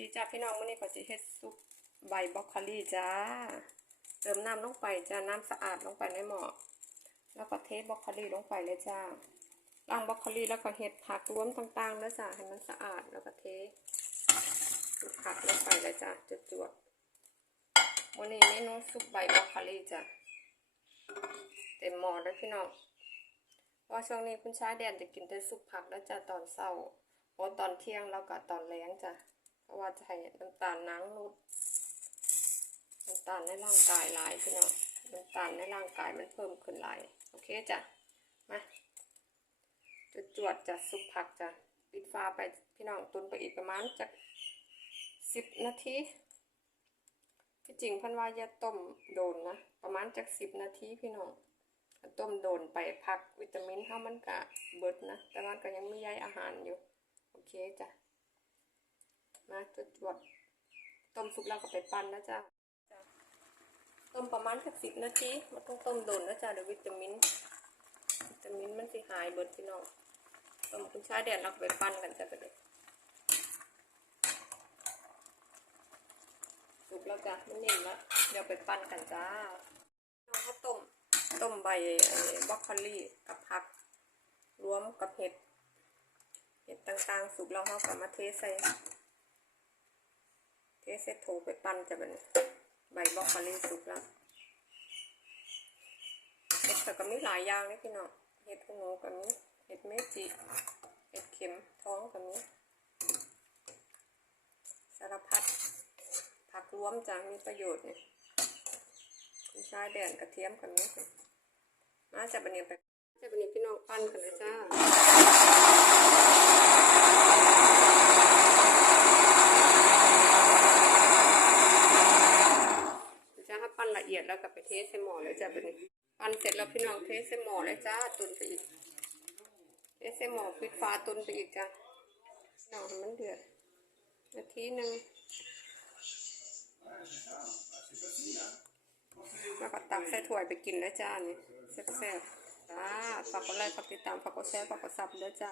ดีจ้าพี่น้องมื้อนี้ก็สิเฮ็ดซุปใบบรอกโคลี่จ้า เติมน้ำลงไปจ้า น้ำสะอาดลงไปในหม้อ แล้วก็เทบรอกโคลี่ลงไปเลยจ้า ล้างบรอกโคลี่แล้วก็เฮ็ดผักรวมต่างๆแล้วจ้า ให้มันสะอาดแล้วก็เทผักลงไปเลยจ้าจวดๆมื้อนี้เมนูซุปใบบรอกโคลี่จ้า เต็มหม้อแล้วพี่น้องเพราะช่วงนี้คุณชายแดนจะกินแต่ซุปผักแล้วจ้ะตอนเช้าเพราะตอนเที่ยงแล้วก็ตอนแล้งจ้าะ ว่าจะให้น้ำตาลน้ำลดน้ำตาลในร่างกายหลายพี่น้องน้ำตาลในร่างกายมันเพิ่มขึ้นหลายโอเคจ้ะมาจุดจวดจะซุปผักจ้ะปิดฟ้าไปพี่น้องตุนไปอีกประมาณจะสิบนาทีที่จริงพันว่าอย่าต้มโดนนะประมาณจากสิบนาทีพี่น้องต้มโดนไปพักวิตามินเท่ามันกะเบิดนะแต่ว่าก็ยังไม่ย้ายอาหารอยู่โอเคจ้ะ มาจุดจวดต้มสุกแล้วก็ไปปั้นนะจ๊ะต้มประมาณสักสิบนาทีมันต้องต้มโดนนะจ๊ะเดี๋ยววิตามินวิตามินมันสิหายเบิดพี่น้องต้มคุณชายแดดเราก็ไปปั้นกันจ้ะไปเลยสุกแล้วจ้ะมันนิ่มแล้วเดี๋ยวไปปั้นกันจ้าน้องข้าวต้มต้มใบไอ้บรอกโคลี่กับผัก รวมกับเห็ด เห็ดต่างๆ สุกแล้วเราก็มาเทใส่ เทใส่โถไปปั้นจะเป็นใบบรอกโคลีสุกแล้วเห็ดแต่ก็มีหลายอย่างเลยพี่น้องเห็ดหูหนูก็มีเห็ดเมจิเห็ดเข็มท้องก็มีสารพัดผักรวมจะมีประโยชน์เนี่ยคุณชายแดนกระเทียมกันนี้มาจับบันนี้ไปจับบันนี้พี่น้องปั้นกันเลยจ้าจ้าถ้าปั้น ละเอียดแล้วก็ไปเทใส่หม้อเลยจ้าบันนี้ปั้นเสร็จแล้วพี่น้องเทใส่หม้อเลยจ้าตุนไปอีกเทใส่หม้อปิดฟ้าตุนไปอีกจ้านองมันเดือดนาทีหนึ่งแล้วก็ตักใส่ถ้วยไปกินแล้วจ้านี่แซ่บๆจ้าฝากกดไลค์ฝากติดตามฝากกดแชร์ฝากกดซับด้วยจ้า